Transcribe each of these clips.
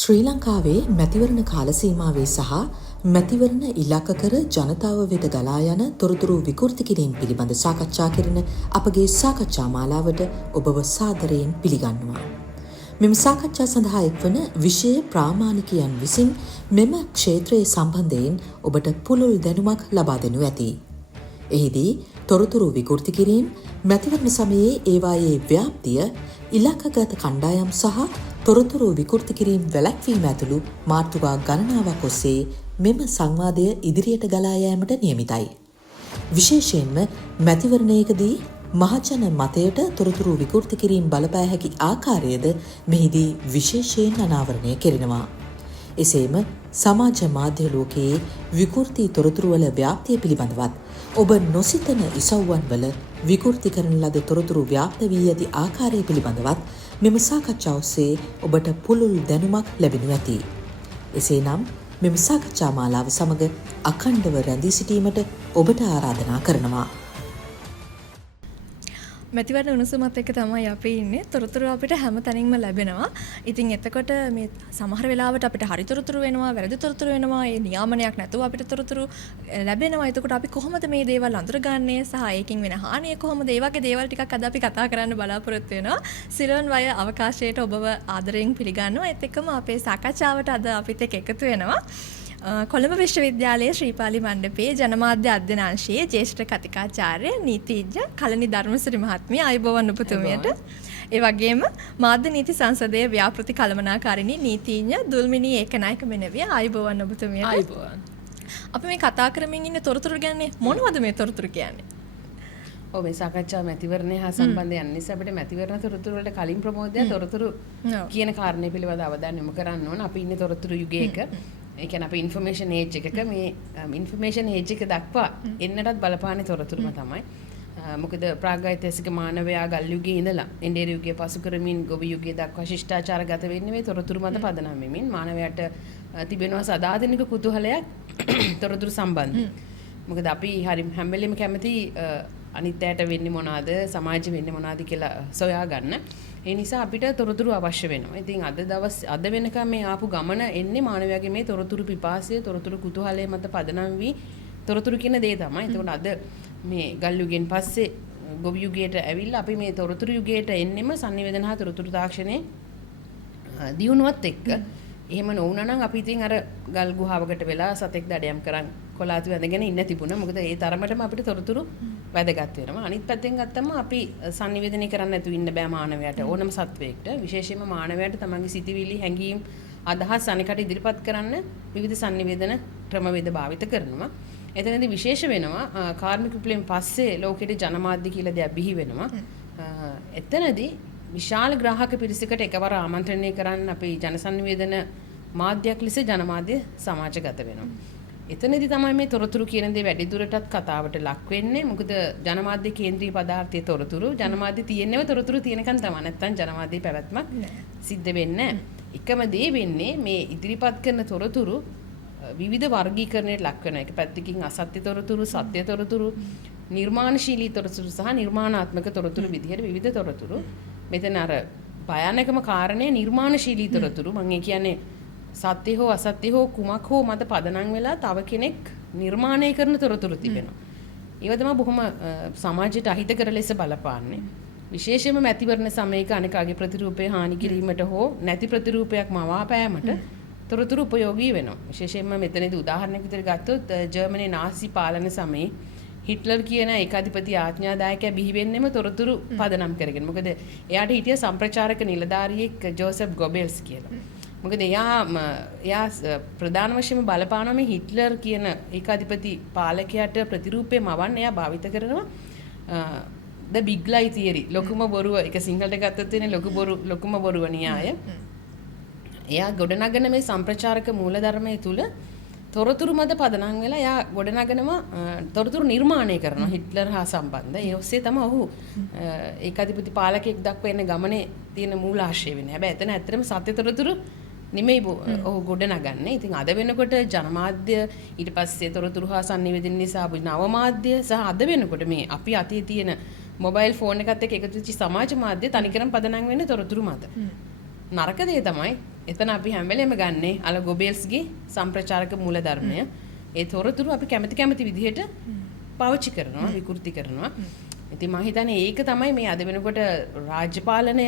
ශ්‍රී ලංකාවේ මැතිවරණ කාල සීමාවේ සහ මැතිවරණ ඉලක්ක කර ජනතාව වෙත ගලා යන තොරතුරු විකෘති කිරීම පිළිබඳ සාකච්ඡා කරන අපගේ සාකච්ඡා මාලාවට ඔබව සාදරයෙන් පිළිගන්නවා. මෙම සාකච්ඡා සඳහා එක්වන විෂය ප්‍රාමාණිකයන් විසින් මෙම ක්ෂේත්‍රයේ සම්බන්ධයෙන් ඔබට පුළුල් දැනුමක් ලබා දෙනු ඇති. එහිදී තොරතුරු විකෘති කිරීම, මැතිවරණ සමයේ ඒවායේ ව්‍යාප්තිය, ඉලක්කගත කණ්ඩායම් සහ තොරතුරු විකෘති කිරීම වැළැක්වීම ඇතුළු මාතෘකා ගණනාවක් ඔස්සේ මෙම සංවාදය ඉදිරියට ගලා යාමට නියමිතයි. විශේෂයෙන්ම මැතිවරණයකදී මහජන මතයට තොරතුරු විකෘති කිරීම බලපෑ හැකි ආකාරයද මෙහිදී විශේෂයෙන් අනාවරණය කෙරෙනවා. එසේම සමාජ මාධ්‍ය ලෝකයේ විකෘති තොරතුරුවල ව්‍යාප්තිය පිළිබඳවත් ඔබ නොසිතන ඉසව්වන් වල විකෘති කරන ලද තොරතුරු ව්‍යාප්ත වී ඇති ආකාරය පිළිබඳවත් මෙම සාකච්ඡා ඔස්සේ ඔබට පුළුල් දැනුමක් ලැබෙනු ඇති. එසේනම් මෙම සාකච්ඡා මාලාව සමග අඛණ්ඩව රැඳී සිටීමට ඔබට ආරාධනා කරනවා. මැතිවරණ උණුසුමත් එක්ක තමයි අපි ඉන්නේ. තොරතුරු අපිට හැම තැනින්ම ලැබෙනවා. ඉතින් එතකොට මේ සමහර වෙලාවට අපිට හරි තොරතුරු වෙනවා, වැරදි තොරතුරු වෙනවා. ඒ නියාමනයක් නැතුව අපිට තොරතුරු ලැබෙනවා. එතකොට අපි කොහොමද මේ දේවල් අඳුරගන්නේ සහ ඒකින් වෙන හානිය කොහොමද? ඒ වගේ දේවල් ටිකක් අද අපි කතා කරන්න බලාපොරොත්තු වෙනවා. සිලෝන් වය අවකාශයට ඔබව ආදරයෙන් පිළිගන්නවා. ඒත් එක්කම අපේ සාකච්ඡාවට අද අපිත් එක්ක එකතු වෙනවා. කොළඹ විශ්වවිද්‍යාලයේ ශ්‍රීපාලි මණ්ඩපයේ ජනමාධ්‍ය අධ්‍යයන අංශයේ ජ්‍යෙෂ්ඨ කතිකාචාර්ය නීතිඥ කලනි ධර්මසිරි මහත්මිය අයබෝවන් ඔබතුමියට. ඒ වගේම මාධ්‍ය නීති සංසදයේ ව්‍යාපෘති කළමනාකාරිණී නීතිඥ දුල්මිනී ඒකනායක මෙනවිය අයබෝවන් ඔබතුමියට. අයබෝවන්. අපි මේ කතා කරමින් ඉන්න තොරතුරු ගැන මොනවද මේ තොරතුරු කියන්නේ? ඔව් මේ සාකච්ඡා මැතිවරණය හා සම්බන්ධ යන නිසා අපිට මැතිවරණ තොරතුරු වලට කලින් ප්‍රමෝදය තොරතුරු කියන කාරණේ පිළිබඳව අවධානය යොමු කරන්න ඕන. අපි ඉන්නේ තොරතුරු යුගයක. ඒ කියන්නේ අපි ඉන්ෆර්මේෂන් ඒජ් එකක මේ ඉන්ෆර්මේෂන් ඒජ් එක දක්වා එන්නටත් බලපාන තොරතුරුම තමයි. මොකද ප්‍රාග්ෛතිහාසික මානවයා ගල් යුගයේ ඉඳලා ඉන්දියානු යුගයේ පසු කරමින් ගොවි යුගයේ දක්වා ශිෂ්ටාචාරගත වෙන්නේ මේ තොරතුරු මත පදනම් වෙමින් මානවයාට තිබෙනවා සදාතනික කුතුහලයක් තොරතුරු සම්බන්ධ. මොකද අපි හරි හැම වෙලෙම කැමති අනිත් අයට වෙන්නේ මොනවාද, සමාජෙ වෙන්නේ මොනවාද කියලා සොයා ගන්න. ඒ නිසා අපිට තොරතුරු අවශ්‍ය වෙනවා. ඉතින් අද වෙනකම් මේ ආපු ගමන එන්නේ මානවයාගේ මේ තොරතුරු පිපාසය, තොරතුරු කුතුහලය මත පදනම් වී තොරතුරු කියන දේ තමයි. එතකොට අද මේ ගල් යුගයෙන් පස්සේ ගොවි යුගයට ඇවිල්ලා අපි මේ තොරතුරු යුගයට එන්නෙම sannivedana හා තොරතුරු තාක්ෂණයේ දියුණුවත් එක්ක. එහෙම නොවුනා නම් අපි ඉතින් අර ගල් ගුහාවකට වෙලා සතෙක් දඩයම් කරන් කොලාතු වැඳගෙන ඉන්න තිබුණා. මොකද ඒ තරමටම අපිට තොරතුරු වැදගත් වෙනවා. අනිත් පැත්තෙන් ගත්තම අපි sannivedanaya කරන්න නැතුව ඉන්න බෑ මානවයාට. ඕනම සත්වයකට, විශේෂයෙන්ම මානවයාට තමන්ගේ සිතිවිලි, හැඟීම්, අදහස් අනිකට ඉදිරිපත් කරන්න විවිධ sannivedana ක්‍රමවේද භාවිත කරනවා. එතනදී විශේෂ වෙනවා කාර්මික විප්ලවයෙන් පස්සේ ලෝකෙට ජනමාධ්‍ය කියලා දෙයක් බිහි වෙනවා. එතනදී විශාල ග්‍රාහක පිරිසකට එකවර ආමන්ත්‍රණය කරන්න අපි ජන sannivedana මාධ්‍යයක් ලෙස ජනමාධ්‍ය සමාජගත වෙනවා. එතනදී තමයි මේ තොරතුරු කියන දේ වැඩි දුරටත් කතාවට ලක් වෙන්නේ. මොකද ජනමාධ්‍ය කේන්ද්‍රීය පදාර්ථයේ තොරතුරු ජනමාධ්‍ය තියෙන්නේම තොරතුරු තියෙනකන් තමයි. නැත්තම් ජනමාධ්‍ය පැවැත්මක් සිද්ධ වෙන්නේ නැහැ. එකම දේ වෙන්නේ මේ ඉදිරිපත් කරන තොරතුරු විවිධ වර්ගීකරණයට ලක් වෙනවා. එක පැත්තකින් අසත්‍ය තොරතුරු, සත්‍ය තොරතුරු, නිර්මාණශීලී තොරතුරු සහ නිර්මාණාත්මක තොරතුරු විදිහට විවිධ තොරතුරු. මෙතන අර භයානකම කාරණේ නිර්මාණශීලී තොරතුරු. මම කියන්නේ සත්‍ය හෝ අසත්‍ය හෝ කුමක් හෝ මත පදනම් වෙලා තව කෙනෙක් නිර්මාණය කරන තොරතුරු තිබෙනවා. ඒව තමයි බොහොම සමාජයට අහිතකර ලෙස බලපාන්නේ. විශේෂයෙන්ම මැතිවරණ සමයක අනෙකාගේ ප්‍රතිරූපය හානි කිරීමට හෝ නැති ප්‍රතිරූපයක් මවා පෑමට තොරතුරු උපයෝගී වෙනවා. විශේෂයෙන්ම මෙතනදී උදාහරණයක් විදිහට ගත්තොත් ජර්මනි නාසි පාලන සමයේ හිට්ලර් කියන ඒකාධිපති ආඥාදායකයා බිහි වෙන්නෙම තොරතුරු පදනම් කරගෙන. මොකද එයාට හිටිය සම්ප්‍රචාරක නිලධාරියෙක් ජෝසෙෆ් ගොබෙල්ස් කියලා. මොකද එයා ප්‍රධාන වශයෙන්ම බලපානවා මේ හිට්ලර් කියන ඒකාධිපති පාලකයාට ප්‍රතිරූපය මවන්න එයා භාවිත කරනවා the big lie theory. ලොකුම බොරුව, ඒක සිංහලට ගත්තොත් වෙන්නේ ලොකුම බොරුව න්‍යාය. එයා ගොඩනගන මේ සම්ප්‍රචාරක මූලධර්මයේ තුල තොරතුරු මත පදනම් වෙලා එයා ගොඩනගනවා තොරතුරු නිර්මාණය කරනවා හිට්ලර් හා සම්බන්ධ. ඒ ඔස්සේ තමයි ඔහු ඒකාධිපති පාලකයෙක් දක්වා එන ගමනේ තියෙන මූලාශ්‍රය වෙන්නේ. හැබැයි එතන ඇත්තටම සත්‍ය තොරතුරු නෙමෙයි ඔහු ගොඩනගන්නේ. ඉතින් අද වෙනකොට ජනමාධ්‍ය ඊට පස්සේ තොරතුරු හා sannivedana නිසා නව මාධ්‍ය සහ අද වෙනකොට මේ අපි අතේ තියෙන මොබයිල් ෆෝන් එකත් එක්ක එකතු වෙච්ච සමාජ මාධ්‍ය තනිකරම පදනම් වෙන්නේ තොරතුරු මත. නරක දේ තමයි එතන අපි හැම වෙලේම ගන්නේ අල ගොබෙල්ස්ගේ සම්ප්‍රචාරක මූලධර්මය. ඒ තොරතුරු අපි කැමති විදිහට පාවිච්චි කරනවා, විකෘති කරනවා. ඉතින් මම හිතන්නේ ඒක තමයි මේ අද වෙනකොට රාජ්‍ය පාලනය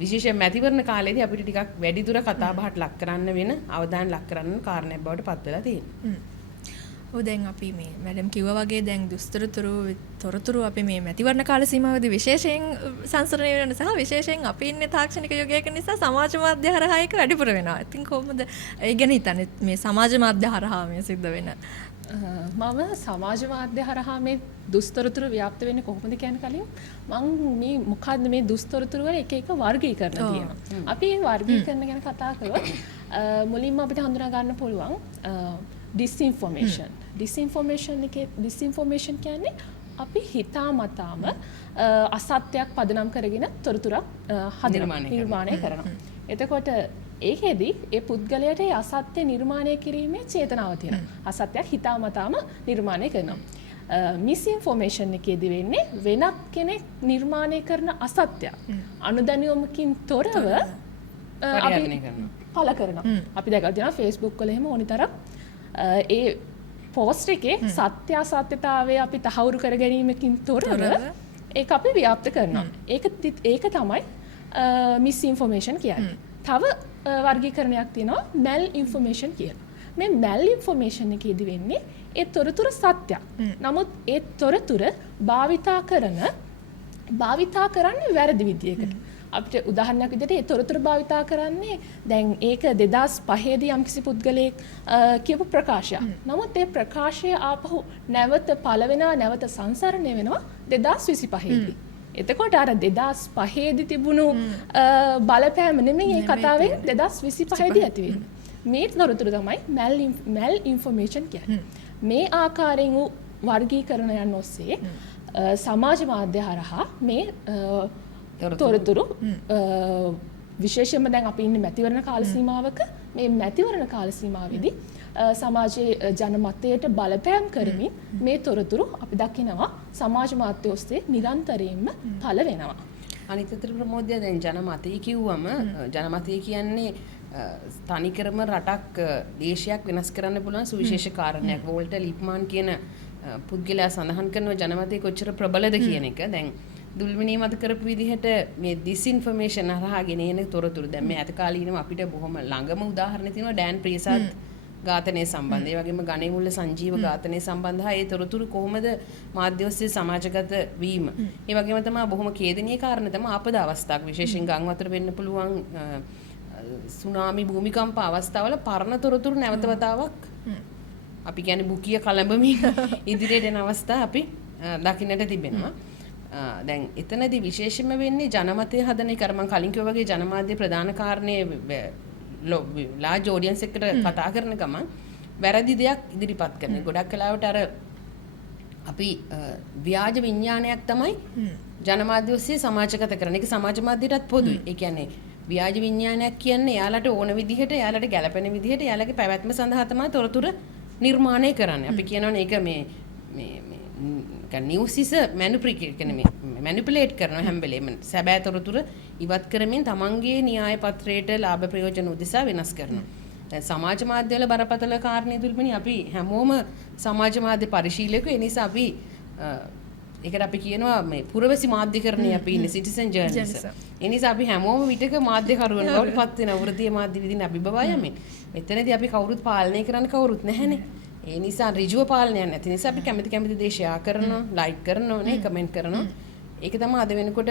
විශේෂයෙන් මැතිවරණ කාලේදී අපිට ටිකක් වැඩි දුර කතා බහට ලක් කරන්න වෙන අවධානය ලක් කරන්න කාරණයක් බවට පත් වෙලා තියෙනවා. ඔව් දැන් අපි මේ මැඩම් කිව්වා වගේ දැන් තොරතුරු අපි මේ මැතිවරණ කාල සීමාවේදී විශේෂයෙන් සංසරණය වෙන සහ විශේෂයෙන් අපි ඉන්නේ තාක්ෂණික යුගයක නිසා සමාජ මාධ්‍ය හරහා ඒක වැඩිපුර වෙනවා. ඉතින් කොහොමද ඒ ගැන හිතන්නේ මේ සමාජ මාධ්‍ය හරහා මේ සිද්ධ වෙන? මම සමාජ මාධ්‍ය හරහා මේ දුස්තොරතුරු ව්‍යාප්ත වෙන්නේ කොහොමද කියන කලින් මම මේ මොකද්ද මේ දුස්තොරතුරු වල එක වර්ගීකරණ තියෙනවා. අපි මේ වර්ගීකරණ ගැන කතා කළොත් මුලින්ම අපිට හඳුනා ගන්න පුළුවන් ඩිස්ඉන්ෆෝමේෂන් කියන්නේ අපි හිතාමතාම අසත්‍යයක් පදනම් කරගෙන තොරතුරක් නිර්මාණය කරනවා. එතකොට ඒකෙදී ඒ පුද්ගලයාට ඒ අසත්‍ය නිර්මාණය කිරීමේ චේතනාව තියෙනවා. අසත්‍යයක් හිතාමතාම නිර්මාණය කරනවා. මිස්ඉන්ෆෝමේෂන් එකේදී වෙන්නේ වෙනත් කෙනෙක් නිර්මාණය කරන අසත්‍යයක් අනුදැනුවමකින් තොරව අපි පළ කරනවා. අපි දැකලා තියෙනවා Facebook වල එහෙම ඕනිතරම් ඒ පෝස්ට් එකේ සත්‍ය අසත්‍යතාවය අපි තහවුරු කර ගැනීමකින් තොරව ඒක අපි ව්‍යාප්ත කරනවා. ඒක තමයි මිස්ඉන්ෆෝමේෂන් කියන්නේ. තව වර්ගීකරණයක් තියෙනවා මැල් ඉන්ෆෝමේෂන් කියලා. මේ මැල් ඉන්ෆෝමේෂන් එකේදී වෙන්නේ ඒ තොරතුරු සත්‍යයක්. නමුත් ඒ තොරතුරු භාවිතා කරන්නේ වැරදි විදියකට. අපිට උදාහරණයක් විදිහට ඒ තොරතුරු භාවිතා කරන්නේ දැන් ඒක 2005 දී යම්කිසි පුද්ගලයෙක් කියපු ප්‍රකාශයක්. නමුත් ඒ ප්‍රකාශය ආපහු නැවත පළ වෙනවා නැවත සංසරණය වෙනවා 2025 දී. එතකොට අර 2005 දී තිබුණු බලපෑම නෙමෙයි මේ කතාවෙන් 2025 දී ඇති වෙන්නේ. මේ තොරතුරු තමයි මැල් ඉන්ෆෝමේෂන් කියන්නේ. මේ ආකාරයෙන් වූ වර්ගීකරණයන් ඔස්සේ සමාජ මාධ්‍ය හරහා මේ තොරතුරු විශේෂයෙන්ම දැන් අපි ඉන්නේ මැතිවරණ කාල සීමාවක මේ මැතිවරණ කාල සීමාවේදී සමාජයේ ජනමතයට බලපෑම් කරමින් මේ තොරතුරු අපි දකිනවා සමාජ මාධ්‍ය ඔස්සේ නිරන්තරයෙන්ම පළ වෙනවා. අනිත් අතට ප්‍රමෝදය දැන් ජනමතය කිව්වම ජනමතය කියන්නේ තනිකරම රටක් දේශයක් වෙනස් කරන්න පුළුවන් සුවිශේෂ කාරණයක්. වෝල්ටර් ලිප්මාන් කියන පුද්ගලයා සඳහන් කරනවා ජනමතය කොච්චර ප්‍රබලද කියන එක. දැන් දුල්මිනී මත කරපු විදිහට මේ ඩිස්ඉන්ෆර්මේෂන් හරහා ගෙන එන තොරතුරු දැන් මේ අත කාලීනව අපිට බොහොම ළඟම උදාහරණ තියෙනවා ඩෑන් ප්‍රේසාද් ඝාතනය සම්බන්ධ. ඒ වගේම ගණේමුල්ල සංජීව ඝාතනය සම්බන්ධව ඒ තොරතුරු කොහොමද මාධ්‍ය ඔස්සේ සමාජගත වීම. ඒ වගේම තමයි බොහොම ඛේදනීය කාරණා තමයි ආපදා අවස්ථාවක් විශේෂයෙන් ගම් වතුර වෙන්න පුළුවන් සුනාමි භූමිකම්ප අවස්ථාවල පරණ තොරතුරු නැවත වතාවක් අපි කියන්නේ බුකිය කලඹමින් ඉදිරියට එන අවස්ථා අපි දකින්නට තිබෙනවා. දැන් එතනදී විශේෂම වෙන්නේ ජනමතය හදන එක. අර මම කලින් කිව්වා වගේ ජනමාධ්‍ය ප්‍රධාන කාරණේ ලාජ් ඔඩියන්ස් එකට කතා කරන ගමන් වැරදි දෙයක් ඉදිරිපත් කරන. ගොඩක් කලාවට අර අපි ව්‍යාජ විඥානයක් තමයි ජනමාධ්‍ය ඔස්සේ සමාජගත කරන එක. සමාජ මාධ්‍යයටත් පොදුයි. ඒ කියන්නේ ව්‍යාජ විඥානයක් කියන්නේ එයාලට ඕන විදිහට එයාලට ගැළපෙන විදිහට එයාලගේ පැවැත්ම සඳහා තමයි තොරතුරු නිර්මාණය කරන්නේ. අපි කියනවනේ ඒක මේ නිවුස් ඉස මැනිපුලේට් කරනවා හැම වෙලේම. සැබෑ තොරතුරු ඉවත් කරමින් තමන්ගේ න්‍යාය පත්‍රයට ලාභ ප්‍රයෝජන උදෙසා වෙනස් කරනවා. දැන් සමාජ මාධ්‍යවල බරපතල කාරණේ දුල්පිනි අපි හැමෝම සමාජ මාධ්‍ය පරිශීලකයෝ. ඒ නිසා අපි ඒකට අපි කියනවා මේ පුරවැසි මාධ්‍යකරණයේ අපි ඉන්නේ සිටිසන් ජර්නලිසම්. ඒ නිසා අපි හැමෝම විතක මාධ්‍යකරුවන් බවට පත් වෙන වෘත්තීය මාධ්‍ය විදිහින් අභිබවා යමින්. මෙතනදී අපි කවුරුත් පාලනය කරන්න කවුරුත් නැහැනේ. ඒ නිසා ඍජුව පාලනයක් නැති නිසා අපි කැමති දේ ෂෙයා කරනවා, ලයික් කරනවා නේ, කමෙන්ට් කරනවා. ඒක තමයි අද වෙනකොට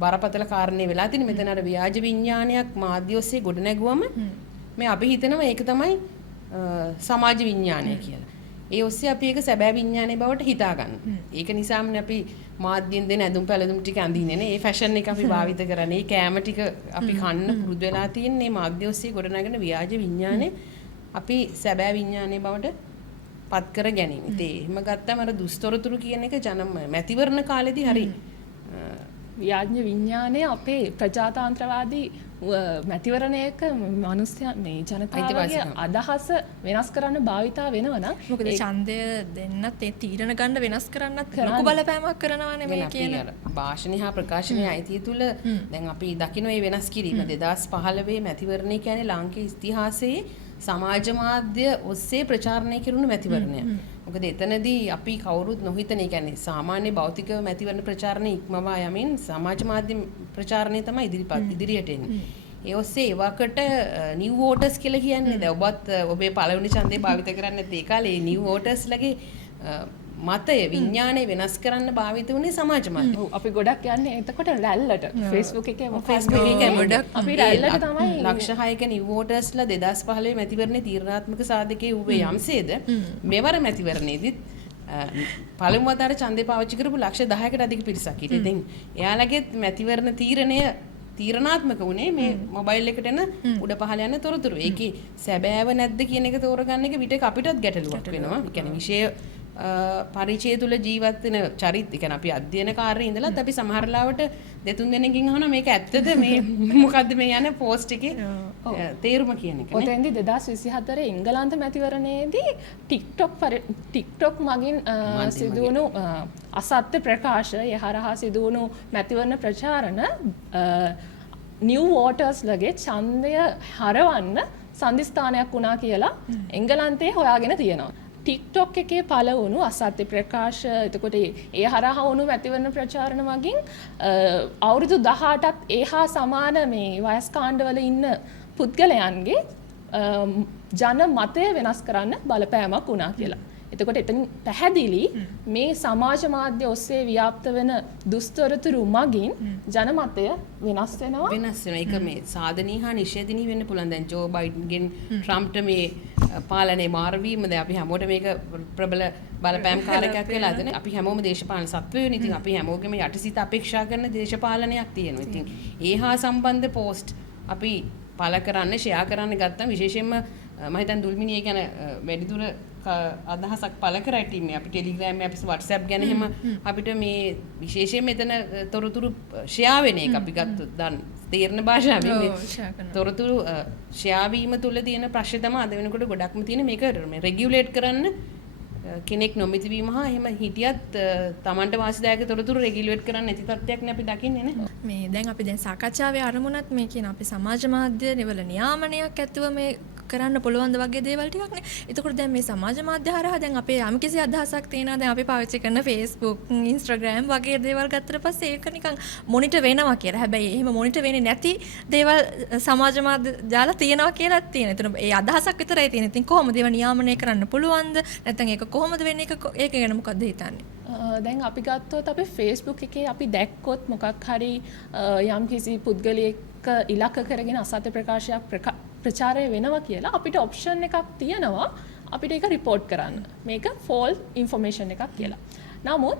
බරපතල කාරණේ වෙලා තියෙන්නේ. මෙතන අර ව්‍යාජ විඥානයක් මාධ්‍ය ඔස්සේ ගොඩ නැගුවම මේ අපි හිතනවා ඒක තමයි සමාජ විඥානය කියලා. ඒ ඔස්සේ අපි ඒක සැබෑ විඥානයේ බවට හිතා ගන්න. ඒක නිසාමනේ අපි මාධ්‍යෙන් දෙන ඇඳුම් පැළඳුම් ටික අඳින්නේ නේ. ඒ ෆැෂන් එක අපි භාවිත කරන්නේ. ඒ කෑම ටික අපි කන්න පුරුදු වෙලා තියෙන්නේ මාධ්‍ය ඔස්සේ ගොඩ නැගෙන ව්‍යාජ විඥානේ අපි සැබෑ විඥානයේ බවට පත් කර ගැනීම. ඉතින් එහෙම ගත්තම අර දුස්තොරතුරු කියන එක මැතිවරණ කාලෙදී හරි ව්‍යාජ විඥානය අපේ ප්‍රජාතාන්ත්‍රවාදී මැතිවරණයක මනුස්්‍යය මේ ජනතාවගේ අදහස වෙනස් කරන්න භාවිතා වෙනවන මොකද ඡන්දය දෙන්නත් ඒ තීරණ ගන්න වෙනස් කරන්නත් ලොකු බලපෑමක් කරනවානේ මේ කියන භාෂණය හා ප්‍රකාශනය අයිතිය තුළ දැන් අපි දකින්න ඒ වෙනස් කිරීම 2015 මැතිවරණය කියන්නේ ලාංකේය ඉතිහාසයේ සමාජ මාධ්‍ය ඔස්සේ ප්‍රචාරණය කෙරුණු මැතිවරණය. මොකද එතනදී අපි කවුරුත් නොහිතන ඒ කියන්නේ සාමාන්‍ය භෞතික මැතිවරණ ප්‍රචාරණය ඉක්මවා යමින් සමාජ මාධ්‍ය ප්‍රචාරණය තමයි ඉදිරියට එන්නේ. ඒ ඔස්සේ ඒවකට නිව් වෝටර්ස් කියලා කියන්නේ. දැන් ඔබත් ඔබේ පළවෙනි ඡන්දේ භාවිත කරන්නේ ඒ කාලේ නිව් වෝටර්ස්ලගේ මතය විඥානය වෙනස් කරන්න භාවිත වුණේ සමාජ මාධ්‍ය. අපි ගොඩක් යන්නේ එතකොට රැල්ලට Facebook එකේ ගොඩක් අපි රැල්ලට තමයි ලක්ෂ 6ක නිව් වෝටර්ස්ලා 2015 මැතිවරණේ තීරණාත්මක සාධකයේ වූවේ යම්සේද මෙවර මැතිවරණයේදීත් පළමු වතාවට ඡන්දේ පාවිච්චි කරපු ලක්ෂ 10කට අධික පිරිසක් හිටියේ. ඉතින් එයාලගේ මැතිවරණ තීරණය තීරණාත්මක වුණේ මේ මොබයිල් එකට එන උඩ පහළ යන තොරතුරු. ඒකේ සැබෑව නැද්ද කියන එක තෝරගන්න එක විතක අපිටත් ගැටලුවක් වෙනවා. ඒ කියන්නේ විෂය පරිචය තුල ජීවත් වෙන චරිත කියන්නේ අපි අධ්‍යයනකාරී ඉඳලා අපි සමහර ලාවට දෙතුන් දෙනෙක්ගෙන් අහනවා මේක ඇත්තද මේ මොකද්ද මේ යන පෝස්ට් එකේ තේරුම කියන එක නේ. ඔතෙන්දී 2024 එංගලන්ත මැතිවරණයේදී TikTok මගින් සිදුවුණු අසත්‍ය ප්‍රකාශ යහරහා සිදුවුණු මැතිවරණ ප්‍රචාරණ නිව් වෝටර්ස්ලගේ ඡන්දය හරවන්න සන්ධිස්ථානයක් වුණා කියලා එංගලන්තයේ හොයාගෙන තියෙනවා. TikTok එකේ පළ වුණු අසත්‍ය ප්‍රකාශ එතකොට ඒ හරහා වුණු මැතිවරණ ප්‍රචාරණ මගින් අවුරුදු 18ත් ඒහා සමාන මේ වයස් කාණ්ඩවල ඉන්න පුද්ගලයන්ගේ ජන මතය වෙනස් කරන්න බලපෑමක් වුණා කියලා. එතකොට එතන පැහැදිලි මේ සමාජ මාධ්‍ය ඔස්සේ ව්‍යාප්ත වෙන දුස්තරතුරු මගින් ජනමතය වෙනස් වෙනවා. ඒක මේ සාධනීය හා නිෂේධනීය වෙන්න පුළුවන්. දැන් ජෝ බයිඩන්ගෙන් ට්‍රම්ප්ට මේ පාලනේ මාර්වීම දැන් අපි හැමෝට මේක ප්‍රබල බලපෑම්කාරකයක් වෙලා තියෙන. අපි හැමෝම දේශපාලන සත්වයෝනේ. ඉතින් අපි හැමෝගෙම යටිසිත අපේක්ෂා කරන දේශපාලනයක් තියෙනවා. ඉතින් ඒ හා සම්බන්ධ පෝස්ට් අපි පළ කරන්න ෂෙයා කරන්න ගත්තම විශේෂයෙන්ම මම හිතන්නේ දුල්මිනිය ගැන වැඩිදුර අදහසක් පළ කරයි ටීම් අපි ටෙලිග්‍රෑම් අපි WhatsApp ගැන එහෙම අපිට මේ විශේෂයෙන් මෙතන තොරතුරු ෂෙයා වෙන එක අපි ගත්තොත් දැන් තේරෙන භාෂාවෙන් මේ තොරතුරු ෂෙයා වීම තුල තියෙන ප්‍රශ්නේ තමයි අද වෙනකොට ගොඩක්ම තියෙන මේක රෙගියුලේට් කරන්න කෙනෙක් නොමැති වීම හා එහෙම හිටියත් Tamanට වාසිදායක තොරතුරු රෙගියුලේට් කරන්න නැති තත්ත්වයක් නේ අපි දකින්නේ නේ. මේ දැන් අපි දැන් සාකච්ඡාවේ අරමුණත් මේ කියන අපි සමාජ මාධ්‍ය නිවල නියාමනයක් ඇතුව මේ කරන්න පුළුවන් ද වගේ දේවල් ටිකක් නේ. එතකොට දැන් මේ සමාජ මාධ්‍ය හරහා දැන් අපේ යම්කිසි අදහසක් තියෙනවා දැන් අපි පාවිච්චි කරන Facebook, Instagram වගේ දේවල් ගත්තට පස්සේ ඒක නිකන් මොනිටර් වෙනවා කියලා. හැබැයි එහෙම මොනිටර් වෙන්නේ නැති දේවල් සමාජ මාධ්‍ය ජාල තියෙනවා කියලා තියෙනවා. එතන ඒ අදහසක් විතරයි තියෙන්නේ. ඉතින් කොහොමද ඒවා නියාමනය කරන්න පුළුවන්ද? නැත්නම් ඒක කොහොමද වෙන්නේ? ඒක ගැන මොකක්ද හිතන්නේ? දැන් අපි ගත්තොත් අපි Facebook එකේ අපි දැක්කොත් මොකක් හරි යම්කිසි පුද්ගලයෙක් ඉලක්ක කරගෙන අසත්‍ය ප්‍රකාශයක් ප්‍රචාරය වෙනවා කියලා අපිට ඔප්ෂන් එකක් තියෙනවා අපිට ඒක රිපෝට් කරන්න. මේක false information එකක් කියලා. නමුත්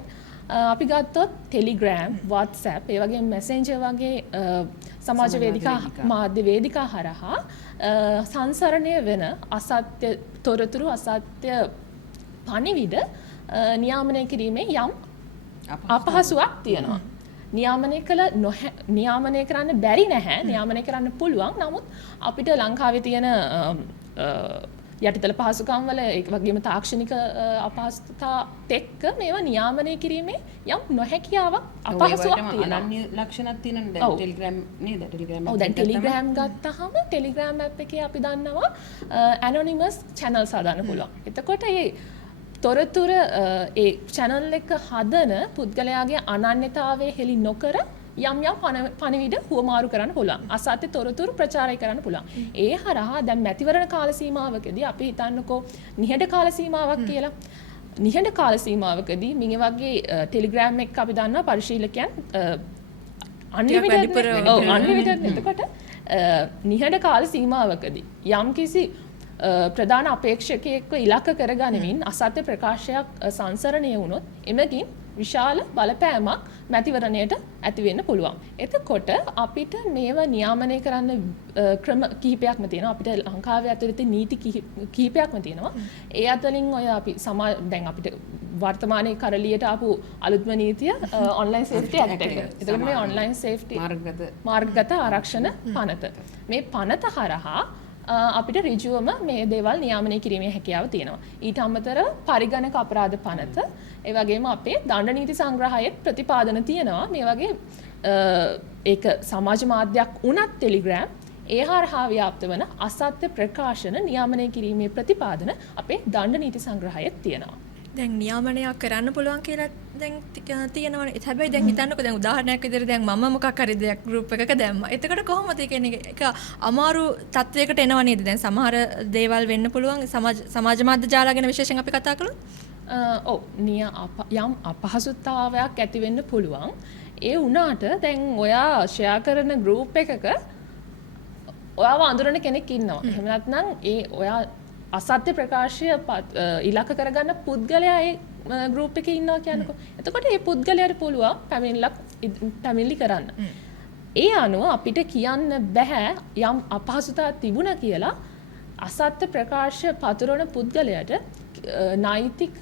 අපි ගත්තොත් Telegram, WhatsApp, ඒ වගේ Messenger වගේ සමාජ වේදිකා මාධ්‍ය වේදිකා හරහා සංසරණය වෙන අසත්‍ය තොරතුරු අසත්‍ය පණිවිඩ නියාමනය කිරීමේ යම් අපහසුවක් තියෙනවා. නියාමනය කරන්න බැරි නැහැ. නියාමනය කරන්න පුළුවන්. නමුත් අපිට ලංකාවේ තියෙන යටිතල පහසුකම් වල ඒ වගේම තාක්ෂණික අපහසුතාවත් එක්ක මේවා නියාමනය කිරීමේ යම් නොහැකියාවක් අපහසුවක් තියෙනවා. අනන්‍ය ලක්ෂණක් තියෙනවා. දැන් ටෙලිග්‍රෑම් නේද? ටෙලිග්‍රෑම් ඔව් දැන් ටෙලිග්‍රෑම් ගත්තාම ටෙලිග්‍රෑම් ඇප් එකේ අපි දන්නවා ඇනොනිමස් channels හදන්න පුළුවන්. එතකොට මේ තොරතුර ඒ channel එක හදන පුද්ගලයාගේ අනන්‍යතාවය හෙළි නොකර යම් පණිවිඩ හුවමාරු කරන්න පුළුවන්. අසත්‍ය තොරතුරු ප්‍රචාරය කරන්න පුළුවන්. ඒ හරහා දැන් මැතිවරණ කාල සීමාවකදී අපි හිතන්නකෝ නිහඬ කාල සීමාවක් කියලා. නිහඬ කාල සීමාවකදී මේ වගේ ටෙලිග්‍රෑම් එක අපි දන්නවා පරිශීලකයන් අන්ලිමිටඩ් එතකොට නිහඬ කාල සීමාවකදී යම්කිසි ප්‍රධාන අපේක්ෂකයෙක්ව ඉලක්ක කරගනිමින් අසත්‍ය ප්‍රකාශයක් සංසරණය වුණොත් එමගින් විශාල බලපෑමක් මැතිවරණයට ඇති වෙන්න පුළුවන්. එතකොට අපිට මේව නියාමනය කරන්න ක්‍රම කිහිපයක්ම තියෙනවා. අපිට ලංකාවේ ඇතුළත නීති කිහිපයක්ම තියෙනවා. ඒ අතරින් ඔය අපි දැන් අපිට වර්තමානයේ කරලියට ආපු අලුත්ම නීතිය ඔන්ලයින් සේෆ්ටි ඇක්ට් එක. එතකොට මේ ඔන්ලයින් සේෆ්ටි මාර්ගගත ආරක්ෂණ පනත. මේ පනත හරහා අපිට ඍජුවම මේ දේවල් නියාමනය කිරීමේ හැකියාව තියෙනවා. ඊට අමතරව පරිගණක අපරාධ පනත, ඒ වගේම අපේ දණ්ඩ නීති සංග්‍රහයේ ප්‍රතිපාදන තියෙනවා. මේ වගේ ඒක සමාජ මාධ්‍යයක් වුණත් ටෙලිග්‍රෑම් ඒ හරහා ව්‍යාප්ත වන අසත්‍ය ප්‍රකාශන නියාමනය කිරීමේ ප්‍රතිපාදන අපේ දණ්ඩ නීති සංග්‍රහයේ තියෙනවා. දැන් නියාමනයක් කරන්න පුළුවන් කියලා දැන් තියෙනවනේ. හැබැයි දැන් හිතන්නකෝ දැන් උදාහරණයක් විදිහට දැන් මම මොකක් හරි දෙයක් ගෲප් එකක දැම්මා. එතකොට කොහොමද ඒ කියන්නේ ඒක අමාරු තත්වයකට එනව නේද? දැන් සමහර දේවල් වෙන්න පුළුවන් සමාජ මාධ්‍ය ජාලා ගැන විශේෂයෙන් අපි කතා කළොත්. ඔව් යම් අපහසුතාවයක් ඇති වෙන්න පුළුවන්. ඒ වුණාට දැන් ඔයා ෂෙයා කරන ගෲප් එකක ඔයාව අඳුරන කෙනෙක් ඉන්නවා. එහෙම නැත්නම් ඒ ඔයා අසත්‍ය ප්‍රකාශය ඉලක්ක කරගන්න පුද්ගලයා ඒ ගෲප් එකේ ඉන්නවා කියනකො. එතකොට මේ පුද්ගලයාට පුළුවන් පැමිණිලි කරන්න. ඒ අනුව අපිට කියන්න බෑ යම් අපහසුතාවක් තිබුණා කියලා අසත්‍ය ප්‍රකාශ පතුරවන පුද්ගලයාට නෛතික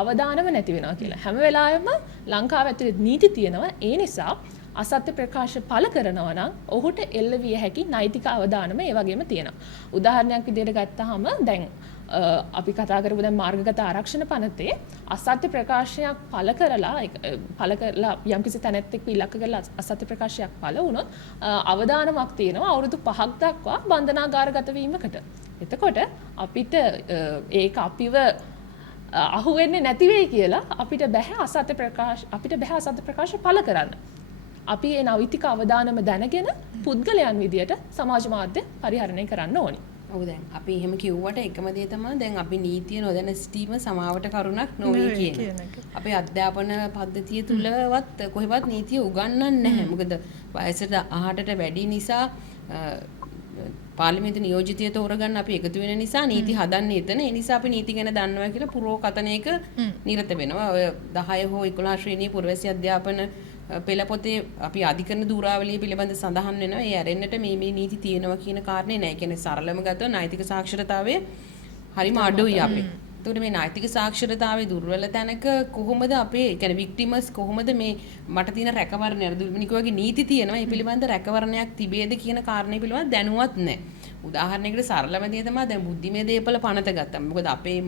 අවදානම නැති වෙනවා කියලා. හැම වෙලාවෙම ලංකාව ඇතුලේ නීති තියෙනවා. ඒ නිසා අසත්‍ය ප්‍රකාශ පළ කරනවා නම් ඔහුට එල්ල විය හැකි නෛතික අවදානම ඒ වගේම තියෙනවා. උදාහරණයක් විදිහට ගත්තාම දැන් අපි කතා කරපු දැන් මාර්ගගත ආරක්ෂණ පනතේ අසත්‍ය ප්‍රකාශයක් පළ කරලා යම්කිසි තැනැත්තෙක් ඉලක්ක කරලා අසත්‍ය ප්‍රකාශයක් පළ වුණොත් අවදානමක් තියෙනවා අවුරුදු 5ක් දක්වා බන්ධනාගාරගත වීමකට. එතකොට අපිට ඒක අපිව අහුවෙන්නේ නැති වෙයි කියලා අපිට බෑ අසත්‍ය ප්‍රකාශ පළ කරන්න. අපි ඒ නෛතික අවදානම දැනගෙන පුද්ගලයන් විදියට සමාජ මාධ්‍ය පරිහරණය කරන්න ඕනි. ඔව් දැන් අපි එහෙම කිව්වට එකම දේ තමයි දැන් අපි නීතිය නොදැන සිටීම සමාවට කරුණක් නොවේ කියන. අපේ අධ්‍යාපන පද්ධතිය තුලවත් කොහෙවත් නීතිය උගන්වන්නේ නැහැ. මොකද වයසට 8ට වැඩි නිසා පාර්ලිමේන්තු නියෝජිතය තෝරගන්න අපි එකතු වෙන නිසා නීති හදන්නේ එතන. ඒ නිසා අපි නීති ගැන දන්නවා කියලා පුරෝකතනයක නිරත වෙනවා. ඔය 10 හෝ 11 ශ්‍රේණියේ පුරවැසි අධ්‍යාපන පෙළ පොතේ අපි අධිකරණ දූරාවලිය පිළිබඳ සඳහන් වෙනවා. ඒ ඇරෙන්නට මේ නීති තියෙනවා කියන කාරණේ නෑ. කියන්නේ සරලම ගත්තොත් නෛතික සාක්ෂරතාවය හරිම අඩුයි අපේ. එතකොට මේ නෛතික සාක්ෂරතාවයේ දුර්වල තැනක කොහොමද අපේ කියන්නේ වික්ටිමස් කොහොමද මේ මට තියෙන රැකවරණය දුර්මිනිකෝගේ නීති තියෙනවා. ඒ පිළිබඳ රැකවරණයක් තිබේද කියන කාරණේ පිළිබඳ දැනුවත් නෑ. උදාහරණයකට සරලම දේ තමයි දැන් බුද්ධිමය දේපල පනත ගත්තම. මොකද අපේ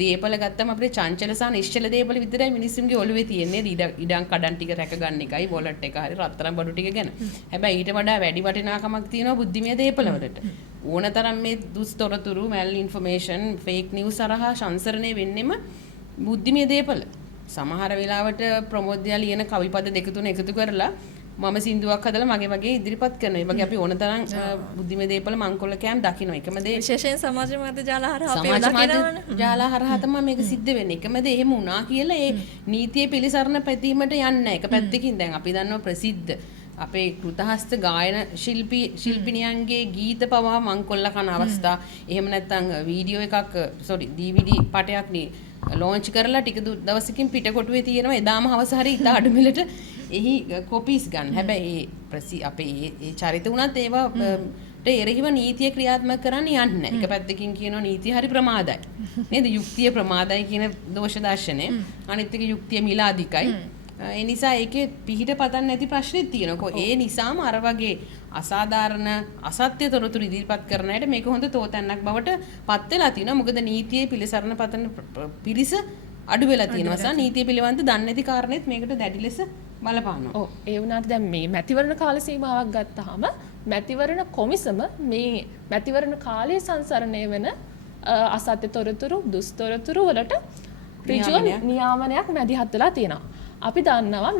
දේපල ගත්තම අපේ චංචල සහ නිශ්චල දේපල විතරයි මිනිස්සුන්ගේ ඔළුවේ තියෙන්නේ. ඉඩම් කඩන් ටික රැක ගන්න එකයි වොලට් එක හරි රත්තරන් බඩු ටික ගැන. හැබැයි ඊට වඩා වැඩි වටිනාකමක් තියෙනවා බුද්ධිමය දේපල වලට. ඕනතරම් මේ දුස්තොරතුරු මැල් ඉන්ෆර්මේෂන් ෆේක් නිවුස් සරහා සංසරණය වෙන්නෙම බුද්ධිමය දේපල. සමහර වෙලාවට ප්‍රමෝදයා ලියන කවිපද දෙක තුන එකතු කරලා මම සින්දුවක් හදලා මගේ වගේ ඉදිරිපත් කරනවා. ඒ වගේ අපි ඕනතරම් බුද්ධිමය දේපල මංකොල්ල කෑම් දකින්න. එකම දේ විශේෂයෙන් සමාජ මාධ්‍ය ජාලා හරහා අපේ දකිනවනේ. ජාලා හරහා තමයි මේක සිද්ධ වෙන්නේ. එකම දේ එහෙම වුණා කියලා ඒ නීතිය පිළිසරණ පැතීමට යන්නේ නැහැ. එක පැත්තකින් දැන් අපි දන්නවා ප්‍රසිද්ධ අපේ කෘතහස්ත ගායන ශිල්පිනියන්ගේ ගීත පවා මංකොල්ල කන අවස්ථා. එහෙම නැත්නම් වීඩියෝ එකක් DVD පටයක් ලොන්ච් කරලා ටික දවසකින් පිටකොටුවේ තියෙනවා. එදාම හවස හරි ඉත අඩු මිලට එහි කොපීස් ගන්න. හැබැයි අපේ ඒ චරිත උනත් ඒවට එරෙහිව නීතිය ක්‍රියාත්මක කරන්න යන්නේ නැහැ. එක පැත්තකින් කියනවා නීතිය හරි ප්‍රමාදයි. නේද? යුක්තිය ප්‍රමාදයි කියන දෝෂ දර්ශනය. අනිත් එක යුක්තිය මිල අධිකයි. ඒ නිසා ඒකේ පිහිට පතන්න නැති ප්‍රශ්නෙත් තියෙනවා. ඒ නිසාම අර වගේ අසාධාරණ අසත්‍ය තොරතුරු ඉදිරිපත් කරන අයට මේක හොඳ තෝතැන්නක් බවට පත් වෙලා තියෙනවා. මොකද නීතියේ පිළිසරණ පතන පිරිස අඩු වෙලා තියෙනවා. සහ නීතිය පිළිබඳ දන්නේ නැති කාරණේත් මේකට දැඩි ලෙස බලපානවා. ඔව් ඒ වුණාට දැන් මේ මැතිවරණ කාල සීමාවක් ගත්තාම මැතිවරණ කොමිසම මේ මැතිවරණ කාලයේ සංසරණය වෙන අසත්‍ය තොරතුරු දුස්තොරතුරු වලට ඍජුව නියාමනයක් මැදිහත් වෙලා තියෙනවා. අපි දන්නවා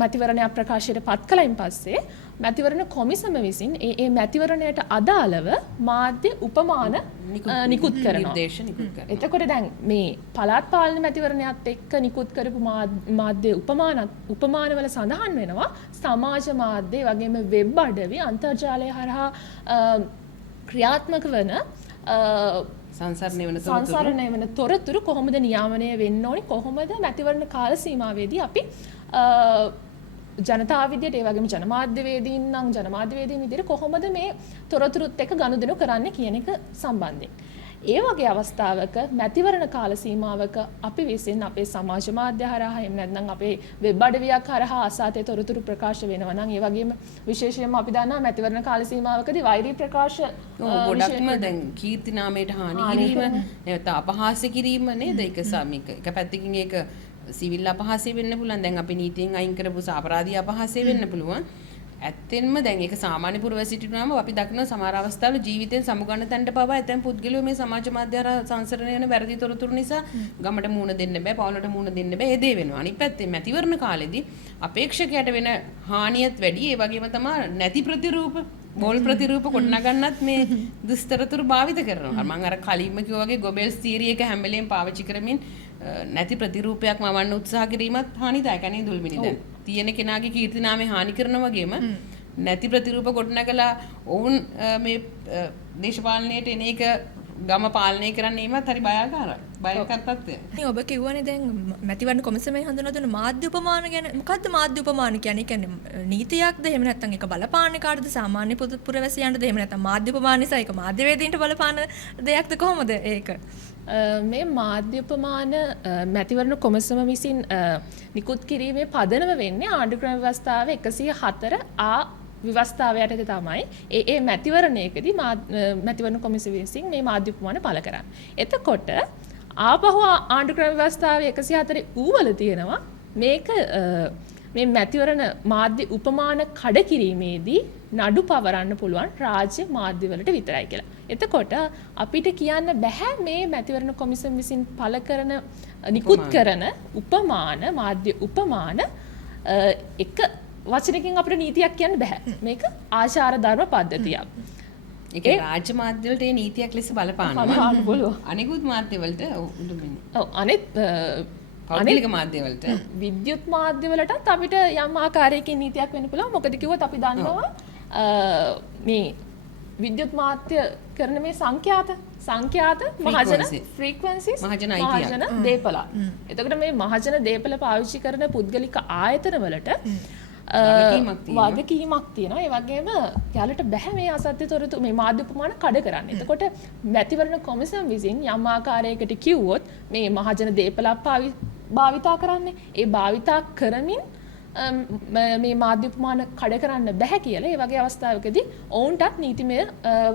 මැතිවරණයක් ප්‍රකාශයට පත් කලින් පස්සේ මැතිවරණ කොමිසම විසින් ඒ මැතිවරණයට අදාළව මාධ්‍ය උපමාන නිකුත් කරනවා. එතකොට දැන් මේ පළාත් පාලන මැතිවරණයත් එක්ක නිකුත් කරපු මාධ්‍ය උපමානවල සඳහන් වෙනවා සමාජ මාධ්‍ය වගේම වෙබ් අඩවි අන්තර්ජාලය හරහා ක්‍රියාත්මක වන සංසරණය වෙන තොරතුරු කොහොමද නියාමනය වෙන්න ඕනි, කොහොමද මැතිවරණ කාල සීමාවේදී අපි ජනතාව විදියට ඒ වගේම ජනමාධ්‍යවේදීන් නම් ජනමාධ්‍යවේදීන් විදියට කොහොමද මේ තොරතුරුත් එක්ක ගනුදෙනු කරන්නේ කියන එක සම්බන්ධයෙන්. ඒ වගේ අවස්ථාවක මැතිවරණ කාල සීමාවක අපි විසින් අපේ සමාජ මාධ්‍ය හරහා එහෙම නැත්නම් අපේ වෙබ් අඩවියක් හරහා අසාතේ තොරතුරු ප්‍රකාශ වෙනවා නම් ඒ වගේම විශේෂයෙන්ම අපි දන්නවා මැතිවරණ කාල සීමාවකදී වෛරී ප්‍රකාශ ගොඩක්ම දැන් කීර්ති නාමයට හානි කිරීම නැත්නම් අපහාස කිරීම නේද? ඒක සමික එක පැත්තකින් ඒක සිවිල් අපහාසය වෙන්න පුළුවන්. දැන් අපි නීතියෙන් අයින් කරපු සාපරාධී අපහාසය වෙන්න පුළුවන්. ඇත්තෙන්ම දැන් ඒක සාමාන්‍ය පුරවැසියටුනාම අපි දක්න සමහර අවස්ථාවල ජීවිතෙන් සමුගන්න තැනට පවා ඇතැම් පුද්ගලයෝ මේ සමාජ මාධ්‍ය හරහා සංසරණය වෙන වැරදි තොරතුරු නිසා ගමට මූණ දෙන්න බෑ, පවුලට මූණ දෙන්න බෑ. ඒ දේ වෙනවා. අනිත් පැත්තෙන් මැතිවරණ කාලෙදී අපේක්ෂකයට වෙන හානියත් වැඩි. ඒ වගේම තමයි නැති ප්‍රතිරූප බෝල් ප්‍රතිරූප ගොඩනගන්නත් මේ දුස්තරතුරු භාවිත කරනවා. මම අර කලින්ම කිව්වා වගේ ගොබෙල්ස් තියරි එක හැම වෙලේම පාවිච්චි කරමින් නැති ප්‍රතිරූපයක් මවන්න උත්සාහ කිරීමත් හානිදායක නේ දුල්මිනි. දැන් තියෙන කෙනාගේ කීර්ති නාමය හානි කරනවා වගේම නැති ප්‍රතිරූප ගොඩනගලා ඔවුන් මේ දේශපාලනයට එන එක ගම පාලනය කරන්න ඒවත් හරි භයාකාරයි. භයංකර තත්ත්වයක්. ඉතින් ඔබ කිව්වනේ දැන් මැතිවරණ කොමිසමෙන් හඳුන්වා දුන්න මාධ්‍ය උපමාන ගැන. මොකද්ද මාධ්‍ය උපමාන කියන්නේ? කියන්නේ නීතියක්ද එහෙම නැත්නම් ඒක බලපාන්නේ කාටද? සාමාන්‍ය පුරවැසියන්ටද එහෙම නැත්නම් මාධ්‍ය උපමාන නිසා ඒක මාධ්‍යවේදීන්ට බලපාන දෙයක්ද කොහොමද ඒක? මේ මාධ්‍ය උපමාන මැතිවරණ කොමිසම විසින් නිකුත් කිරීමේ පදනම වෙන්නේ ආණ්ඩුක්‍රම ව්‍යවස්ථාවේ 104 ආ ව්‍යවස්ථාව යටතේ තමයි ඒ මැතිවරණයකදී මැතිවරණ කොමිසම විසින් මේ මාධ්‍ය උපමාන පළ කරන්නේ. එතකොට ආපහු ආණ්ඩුක්‍රම ව්‍යවස්ථාවේ 104 ඌවල තියෙනවා මේක මේ මැතිවරණ මාධ්‍ය උපමාන කඩ කිරීමේදී නඩු පවරන්න පුළුවන් රාජ්‍ය මාධ්‍යවලට විතරයි කියලා. එතකොට අපිට කියන්න බෑ මේ මැතිවරණ කොමිසම විසින් පළ කරන නිකුත් කරන උපමාන මාධ්‍ය උපමාන එක වචනකින් අපිට නීතියක් කියන්න බෑ. මේක ආචාර ධර්ම පද්ධතියක්. ඒක රාජ්‍ය මාධ්‍ය වලට ඒ නීතියක් ලෙස බලපානවා. අනිකුත් මාධ්‍ය වලට අනිත් පෞද්ගලික මාධ්‍ය වලට විද්‍යුත් මාධ්‍ය වලටත් අපිට යම් ආකාරයකින් නීතියක් වෙන්න පුළුවන්. මොකද කිව්වොත් අපි දන්නවා මේ විද්‍යුත් මාධ්‍ය කරන මේ සංඛ්‍යාත මහජන ෆ්‍රීකවන්සිස් මහජන දේපල. එතකොට මේ මහජන දේපල පාවිච්චි කරන පුද්ගලික ආයතන වලට වගකීමක් තියෙනවා. ඒ වගේම යාලට බෑ මේ අසත්‍ය තොරතුරු මේ මාධ්‍ය උපමාන කඩ කරන්න. එතකොට මැතිවරණ කොමිසම විසින් යම් ආකාරයකට කිව්වොත් මේ මහජන දේපලක් භාවිතා කරන්නේ ඒ භාවිතා කරමින් මේ මාධ්‍ය උපමාන කඩ කරන්න බෑ කියලා. ඒ වගේ අවස්ථාවකදී ඔවුන්ටත් නීතිමය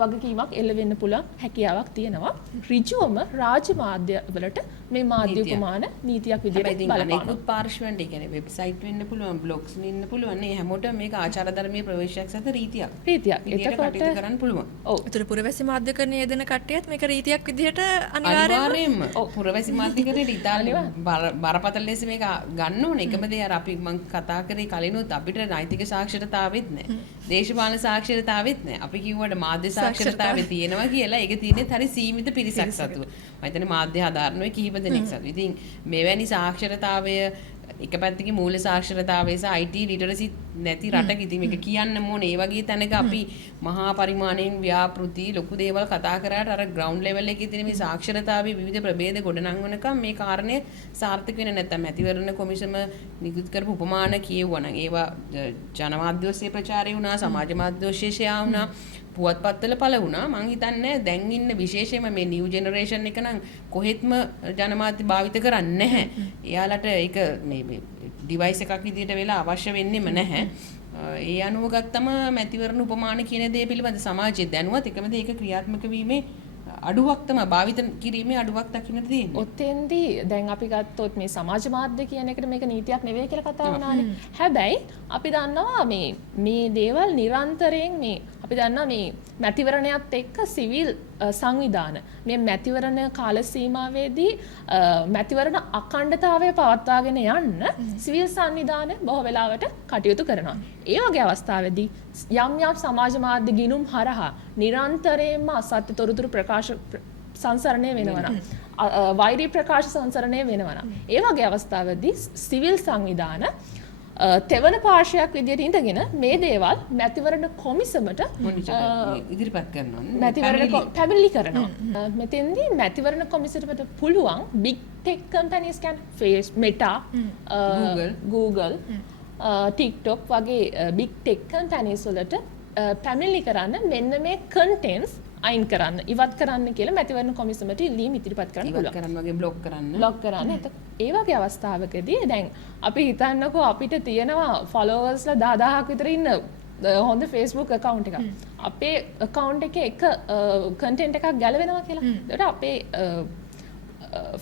වගකීමක් එල්ල වෙන්න පුළුවන් හැකියාවක් තියෙනවා. ඍජුවම රාජ්‍ය මාධ්‍ය වලට මේ මාධ්‍ය උපමාන නීතියක් විදිහට බලපානවා. ඒකුත් පාර්ශ්වයන්ට ඒ කියන්නේ වෙබ්සයිට් වෙන්න පුළුවන්, බ්ලොග්ස් වෙන්න පුළුවන්. මේ හැමෝටම මේක ආචාර ධර්මීය ප්‍රවේශයක් සහිත රීතියක්. එතකොට කරන්න පුළුවන්. ඔව්. ඒතර පුරවැසි මාධ්‍යකරණයේ යෙදෙන කට්ටියත් මේක රීතියක් විදිහට අනිවාර්යයෙන්ම පුරවැසි මාධ්‍යකරණයට ඉතාලිය බරපතල ලෙස මේක ගන්න ඕනේ. එකම දේ අර අපි මං කතා කරේ කලිනුත් අපිට නෛතික සාක්ෂරතාවෙත් නැහැ. දේශපාලන සාක්ෂරතාවෙත් නැහැ. අපි කිව්වට මාධ්‍ය සාක්ෂරතාවය තියෙනවා කියලා. ඒක තියෙන්නේ හරි සීමිත පිරිසක් සතුව. මම හිතන්නේ මාධ්‍ය හදාරනවා කිහිප දෙනෙක් සතුව. ඉතින් මෙවැනි සාක්ෂරතාවය එක පැත්තකින් මූල්‍ය සාක්ෂරතාවය සහ IT ලිටරසි නැති රටක ඉතින් මේක කියන්න ඕනේ. ඒ වගේ තැනක අපි මහා පරිමාණයෙන් ව්‍යාපෘති ලොකු දේවල් කතා කරාට අර ග්‍රවුන්ඩ් ලෙවල් එකේ තියෙන මේ සාක්ෂරතාවයේ විවිධ ප්‍රභේද ගොඩනංවනකම් මේ කාරණේ සාර්ථක වෙන්නේ නැත්නම් මැතිවරණ කොමිසම නිකුත් කරපු උපමාන කියවුවා නම් ඒවා ජනමාධ්‍ය ඔස්සේ ප්‍රචාරය වුණා, සමාජ මාධ්‍ය ඔස්සේ ෂෙයා වුණා, පුවත්පත්වල පළ වුණා. මං හිතන්නේ දැන් ඉන්න විශේෂයෙන්ම මේ නිව් ජෙනරේෂන් එක නම් කොහෙත්ම ජනමාධ්‍ය භාවිත කරන්නේ නැහැ. එයාලට ඒක මේ ඩිවයිස් එකක් විදිහට වෙලා අවශ්‍ය වෙන්නෙම නැහැ. ඒ අනුව ගත්තම මැතිවරණ උපමාන කියන දේ පිළිබඳ සමාජයේ දැනුවත් එකම දේ ඒක ක්‍රියාත්මක වීමේ අඩුවක් තමයි භාවිත කිරීමේ අඩුවක් දකින්නට තියෙන්නේ. ඔතෙන්දී දැන් අපි ගත්තොත් මේ සමාජ මාධ්‍ය කියන එකට මේක නීතියක් නෙවෙයි කියලා කතා වුණානේ. හැබැයි අපි දන්නවා මේ දේවල් නිරන්තරයෙන් මේ අපි දන්නවා මේ මැතිවරණයත් එක්ක සිවිල් සංවිධාන මේ මැතිවරණ කාල සීමාවේදී මැතිවරණ අඛණ්ඩතාවය පවත්වාගෙන යන්න සිවිල් සංවිධාන බොහෝ වෙලාවට කටයුතු කරනවා. ඒ වගේ අවස්ථාවේදී යම් සමාජ මාධ්‍ය ගිණුම් හරහා නිරන්තරයෙන්ම අසත්‍ය තොරතුරු ප්‍රකාශ සංසරණය වෙනවා නම් වෛරී ප්‍රකාශ සංසරණය වෙනවා නම් ඒ වගේ අවස්ථාවේදී සිවිල් සංවිධාන තෙවන පාර්ශවයක් විදියට ඉඳගෙන මේ දේවල් මැතිවරණ කොමිසමට ඉදිරිපත් කරනවා. මැතිවරණ පැමිණිලි කරනවා. මෙතෙන්දී මැතිවරණ කොමිසමට පුළුවන් big tech companies Meta, Google, TikTok වගේ big tech companies වලට පැමිණිලි කරන්න මෙන්න මේ contents අයින් කරන්න ඉවත් කරන්න කියලා මැතිවරණ කොමිසමට ඉල්ලීම් ඉදිරිපත් කරන්න ඉවත් පුළුවන්. කරන්න වගේ බ්ලොක් කරන්න. බ්ලොක් කරන්න. ඒ වගේ අවස්ථාවකදී දැන් අපි හිතන්නකෝ අපිට තියෙනවා ෆලෝවර්ස්ලා 10000ක් විතර ඉන්න හොඳ Facebook account එකක්. අපේ account එකේ එක content එකක් ගැලවෙනවා කියලා. ඒකට අපේ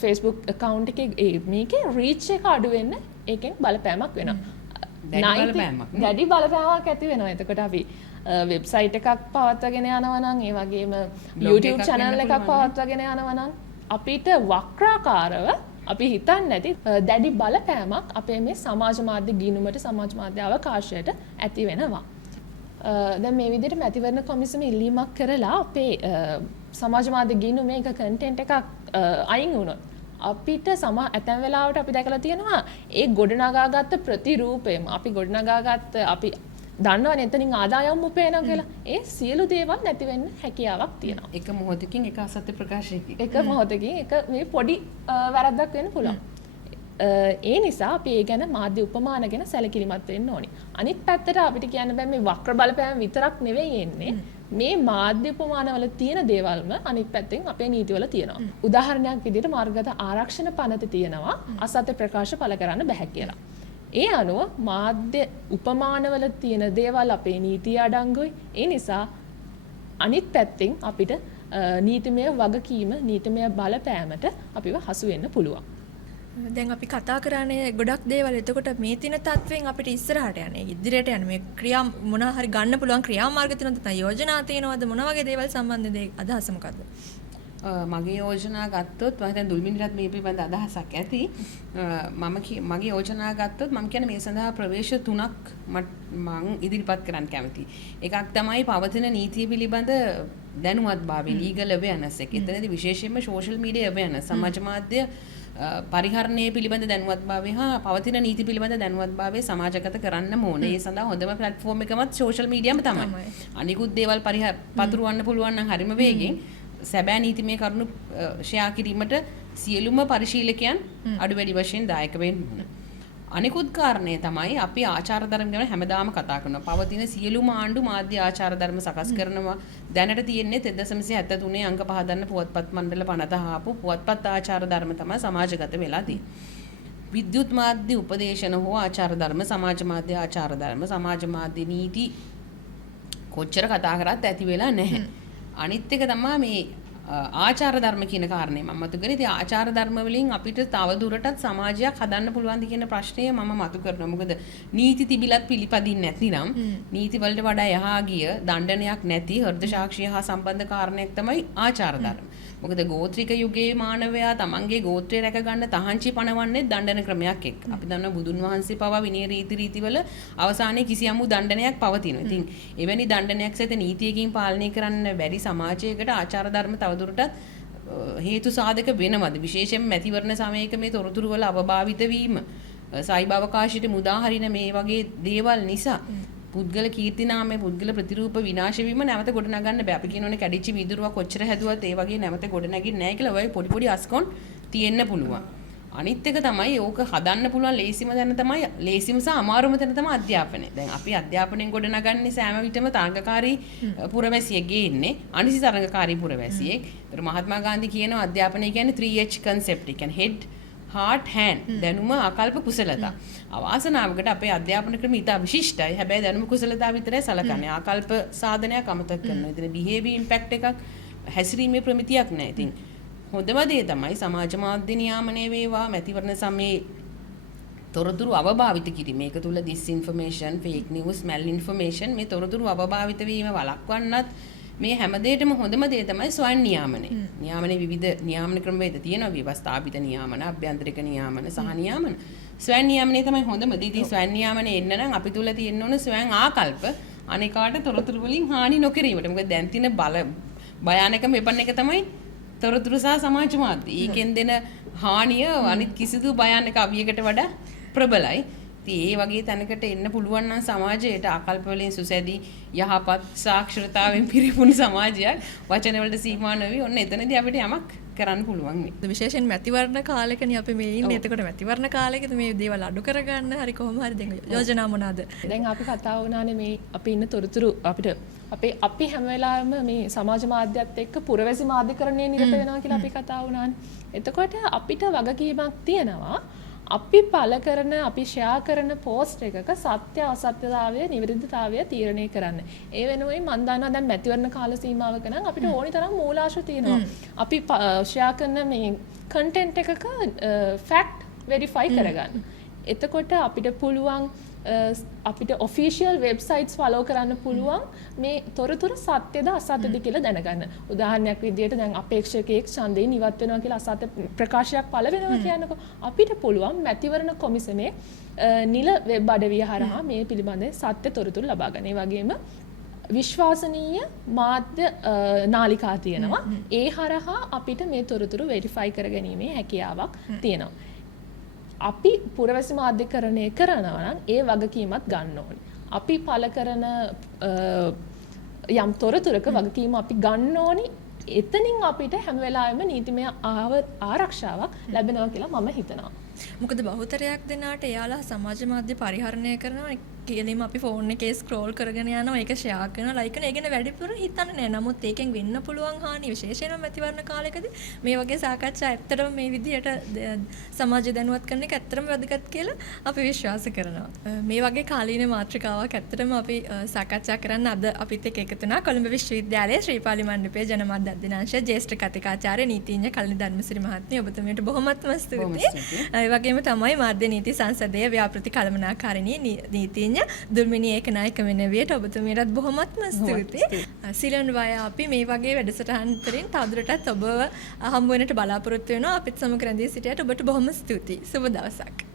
Facebook account එකේ මේකේ reach එක අඩු වෙන්න ඒකෙන් බලපෑමක් වෙනවා. දැඩි බලපෑමක් ඇති වෙනවා. එතකොට අපි වෙබ්සයිට් එකක් පවත්වාගෙන යනවා නම් ඒ වගේම YouTube channel එකක් පවත්වාගෙන යනවා නම් අපිට වක්‍රාකාරව අපි හිතන්නේ නැති දැඩි බලපෑමක් අපේ මේ සමාජ මාධ්‍ය ගිණුමට සමාජ මාධ්‍ය අවකාශයට ඇති වෙනවා. දැන් මේ විදිහට මැතිවරණ කොමිසම ඉල්ලීමක් කරලා අපේ සමාජ මාධ්‍ය ගිණුමේ එක කන්ටෙන්ට් එකක් අයින් වුණොත් අපිට ඇතැම් වෙලාවට අපි දැකලා තියෙනවා ඒ ගොඩනගාගත්ත ප්‍රතිරූපයම අපි ගොඩනගාගත්ත අපි දන්නවනේ එතනින් ආදායම් උපයනවා කියලා. ඒ සියලු දේවල් නැති වෙන්න හැකියාවක් තියෙනවා. එක මොහොතකින් එක අසත්‍ය ප්‍රකාශයකින්. එක මොහොතකින් එක මේ පොඩි වැරද්දක් වෙන්න පුළුවන්. ඒ නිසා අපි ඒ ගැන මාධ්‍ය උපමාන ගැන සැලකිලිමත් වෙන්න ඕනේ. අනිත් පැත්තට අපිට කියන්න බෑ මේ වක්‍ර බලපෑම විතරක් නෙවෙයි එන්නේ. මේ මාධ්‍ය උපමානවල තියෙන දේවල්ම අනිත් පැත්තෙන් අපේ නීතිවල තියෙනවා. උදාහරණයක් විදිහට මාර්ගගත ආරක්ෂණ පනත තියෙනවා අසත්‍ය ප්‍රකාශ පළ කරන්න බෑ කියලා. ඒ අනුව මාධ්‍ය උපමානවල තියෙන දේවල් අපේ නීතිය අඩංගුයි. ඒ නිසා අනිත් පැත්තෙන් අපිට නීතිමය වගකීම නීතිමය බලපෑමට අපිව හසු වෙන්න පුළුවන්. දැන් අපි කතා කරන්නේ ගොඩක් දේවල්. එතකොට මේ තින තත්වෙන් අපිට ඉස්සරහට යන්නේ ඉදිරියට යන්නේ මේ ක්‍රියා මොනවා හරි ගන්න පුළුවන් ක්‍රියාමාර්ග තියෙනවද නැත්නම් යෝජනා තියෙනවද මොන වගේ දේවල් සම්බන්ධද අදහස මොකද්ද? මගේ යෝජනා ගත්තොත් මම හිතන්නේ දුල්මිනිරත් මේ පිළිබඳ අදහසක් ඇති. මගේ යෝජනා ගත්තොත් මම කියන්නේ මේ සඳහා ප්‍රවේශ 3ක් මම ඉදිරිපත් කරන්න කැමතියි. එකක් තමයි පවතින නීතිය පිළිබඳ දැනුවත්භාවය legal awareness එක. එතනදී විශේෂයෙන්ම social media awareness සමාජ මාධ්‍ය පරිහරණය පිළිබඳ දැනුවත්භාවය හා පවතින නීති පිළිබඳ දැනුවත්භාවය සමාජගත කරන්න ඕනේ. ඒ සඳහා හොඳම ප්ලැට්ෆෝම් එකමත් social media තමයි. අනිකුත් දේවල් පතුරවන්න පුළුවන් නම් හරිම වේගෙන් සැබෑ නීතිමය කරුණු ෂෙයා කිරීමට සියලුම පරිශීලකයන් අඩු වැඩි වශයෙන් දායක වෙන්න ඕන. අනිකුත් කාරණය තමයි අපි ආචාර ධර්ම ගැන හැමදාම කතා කරනවා. පවතින සියලුම ආණ්ඩු මාධ්‍ය ආචාර ධර්ම සකස් කරනවා. දැනට තියෙන්නේ 1973 අංක 5 දන්න පුවත්පත් මණ්ඩල 50 ආපු පුවත්පත් ආචාර ධර්ම තමයි සමාජගත වෙලා තියෙන්නේ. විද්‍යුත් මාධ්‍ය උපදේශන හෝ ආචාර ධර්ම, සමාජ මාධ්‍ය ආචාර ධර්ම, සමාජ මාධ්‍ය නීති කොච්චර කතා කරත් ඇති වෙලා නැහැ. අනිත් එක තමයි මේ ආචාර ධර්ම කියන කාරණේ මම මතු කරේ. ඉතින් ආචාර ධර්ම වලින් අපිට තව දුරටත් සමාජයක් හදන්න පුළුවන්ද කියන ප්‍රශ්නය මම මතු කරනවා. මොකද නීති තිබිලත් පිළිපදින්නේ නැතිනම් නීති වලට වඩා එහා ගිය දණ්ඩනයක් නැති හෘද සාක්ෂිය හා සම්බන්ධ කාරණයක් තමයි ආචාර ධර්ම. මොකද ගෝත්‍රික යුගයේ මානවයා තමන්ගේ ගෝත්‍රය රැක ගන්න තහංචි පනවන්නේ දණ්ඩන ක්‍රමයක් එක්ක. අපි දන්නවා බුදුන් වහන්සේ පවා විනය රීතිවල අවසානයේ කිසියම්ු දණ්ඩනයක් පවතිනවා. ඉතින් එවැනි දණ්ඩනයක් සහිත නීතියකින් පාලනය කරන්න බැරි සමාජයකට ආචාර ධර්ම තවදුරටත් හේතු සාධක වෙනවද? විශේෂයෙන් මැතිවරණ සමයක මේ තොරතුරු වල අවභාවිත වීම, සයිබර් අවකාශයට මුදා හරින මේ වගේ දේවල් නිසා පුද්ගල කීර්තිනාමය පුද්ගල ප්‍රතිරූප විනාශ වීම නැවත ගොඩනගන්න බෑ. අපි කියනෝනේ කැඩිච්ච වීදුරුවක් කොච්චර හැදුවත් ඒ වගේ නැවත ගොඩනගින්නේ නැහැ කියලා. ඔය පොඩි පොඩි අස්කොන් තියෙන්න පුළුවන්. අනිත් එක තමයි ඕක හදන්න පුළුවන් ලේසිම තැන තමයි ලේසිම සහ අමාරුම තැන තමයි අධ්‍යාපනය. දැන් අපි අධ්‍යාපනයෙන් ගොඩනගන්නේ සෑම විටම තරඟකාරී පුරවැසියෙක් ගේන්නේ අනිසි තරඟකාරී පුරවැසියෙක්. ඒතර මහත්මා ගාන්ධි කියනවා අධ්‍යාපනය කියන්නේ 3H concept. ඒ කියන්නේ head heart hand දැනුම ආකල්ප කුසලතා. අවාසනාවකට අපේ අධ්‍යාපන ක්‍රම ඉතා විශිෂ්ටයි. හැබැයි දැනුම කුසලතා විතරයි සලකන්නේ. ආකල්ප සාධනයක් අමතක කරනවා. ඉතින් behavior impact එකක් හැසිරීමේ ප්‍රමිතියක් නැහැ. ඉතින් හොඳම දේ තමයි සමාජ මාධ්‍ය නියාමනය වේවා මැතිවරණ සමයේ තොරතුරු අවභාවිත කිරීම. මේක තුල disinformation, fake news, malinformation මේ තොරතුරු අවභාවිත වීම වළක්වන්නත් මේ හැම දෙයකම හොඳම දේ තමයි ස්වයං නියාමනය. නියාමනයේ විවිධ නියාමන ක්‍රමවේද තියෙනවා. ව්‍යවස්ථාපිත නියාමන, අභ්‍යන්තරික නියාමන සහ නියාමන. ස්වයං නියාමනය තමයි හොඳම දේ. ඉතින් ස්වයං නියාමනය එන්න නම් අපි තුල තියෙන්න ඕන ස්වයං ආකල්ප අනිකාට තොරතුරු වලින් හානි නොකිරීමට. මොකද දැන් තියෙන භයානකම වෙපන් එක තමයි තොරතුරු සහ සමාජ මාධ්‍ය. ඒකෙන් දෙන හානිය අනිත් කිසිදු භයානක අවියකට වඩා ප්‍රබලයි. ඉතින් ඒ වගේ තැනකට එන්න පුළුවන් නම් සමාජයට ආකල්ප වලින් සුසැදී යහපත් සාක්ෂරතාවෙන් පිරිපුණු සමාජයක් වචන වලට සීමා නොවි ඔන්න එතනදී අපිට යමක් කරන්න පුළුවන් නේ. විශේෂයෙන් මැතිවරණ කාලෙකනේ අපි මේ ඉන්නේ. එතකොට මැතිවරණ කාලෙකද මේ දේවල් අඩු කරගන්න හරි කොහොම හරි දැන් යෝජනා මොනවාද? දැන් අපි කතා වුණානේ මේ අපි ඉන්න තොරතුරු අපිට අපි හැම වෙලාවෙම මේ සමාජ මාධ්‍යත් එක්ක පුරවැසි මාධ්‍යකරණයේ නිරත වෙනවා කියලා අපි කතා වුණානේ. එතකොට අපිට වගකීමක් තියෙනවා අපි පළ කරන අපි ෂෙයා කරන පෝස්ට් එකක සත්‍ය අසත්‍යතාවය නිවැරදිතාවය තීරණය කරන්න. ඒ වෙනුවෙන් මම දන්නවා දැන් මැතිවරණ කාල සීමාවක නම් අපිට ඕනි තරම් මූලාශ්‍ර තියෙනවා. අපි ෂෙයා කරන මේ කන්ටෙන්ට් එකක ෆැක්ට් වෙරිෆයි කරගන්න. එතකොට අපිට පුළුවන් අපිට ඔෆිෂියල් වෙබ්සයිට්ස් ෆලෝ කරන්න පුළුවන් මේ තොරතුරු සත්‍යද අසත්‍යද කියලා දැනගන්න. උදාහරණයක් විදිහට දැන් අපේක්ෂකයෙක් ඡන්දයෙන් ඉවත් වෙනවා කියලා අසත්‍ය ප්‍රකාශයක් පළ වෙනවා කියනකො අපිට පුළුවන් මැතිවරණ කොමිසමේ නිල වෙබ් අඩවිය හරහා මේ පිළිබඳ සත්‍ය තොරතුරු ලබා ගන්න. ඒ වගේම විශ්වාසනීය මාධ්‍ය නාලිකා තියෙනවා. ඒ හරහා අපිට මේ තොරතුරු වෙරිෆයි කරගැනීමේ හැකියාවක් තියෙනවා. අපි පුරවැසි මාධ්‍යකරණය කරනවා නම් ඒ වගකීමත් ගන්න ඕනේ. අපි පළ කරන යම් තොරතුරක වගකීම අපි ගන්න ඕනේ. එතනින් අපිට හැම වෙලාවෙම නීතිමය ආරක්ෂාවක් ලැබෙනවා කියලා මම හිතනවා. මොකද බහුතරයක් දෙනාට එයාලා සමාජ මාධ්‍ය පරිහරණය කරනවා කියලම අපි ෆෝන් එකේ ස්ක්‍රෝල් කරගෙන යනවා ඒක ෂෙයා කරනවා ලයික් කරනවා. ඒ ගැන වැඩිපුර හිතන්නේ නැහැ. නමුත් ඒකෙන් වෙන්න පුළුවන් හානි විශේෂයෙන්ම මැතිවරණ කාලෙකදී මේ වගේ සාකච්ඡා ඇත්තටම මේ විදිහට සමාජය දැනුවත් කරන එක ඇත්තටම වැදගත් කියලා අපි විශ්වාස කරනවා. මේ වගේ කාලීන මාතෘකාවක් ඇත්තටම අපි සාකච්ඡා කරන්න අද අපිත් එක්ක එකතු වුණා කොළඹ විශ්වවිද්‍යාලයේ ශ්‍රීපාලි මණ්ඩපයේ ජනමාධ්‍ය අධ්‍යනාංශයේ ජ්‍යෙෂ්ඨ කතිකාචාර්ය නීතිඥ කල්නි ධර්මසිරි මහත්මිය ඔබතුමියට බොහොමත්ම ස්තුතියි. ඒ වගේම තමයි මාධ්‍ය නීති සංසදයේ ව්‍යාපෘති කළමනාකාරිණී නීතිඥ දුර්මිනී ඒකනායක වෙනවියට ඔබතුමියටත් බොහොමත්ම ස්තුතියි. සිලන් වය අපි මේ වගේ වැඩසටහන් වලින් තවදුරටත් ඔබව හම්බ වෙන්නට බලාපොරොත්තු වෙනවා. අපිත් සමග රැඳී සිටියට ඔබට බොහොම ස්තුතියි. සුබ දවසක්.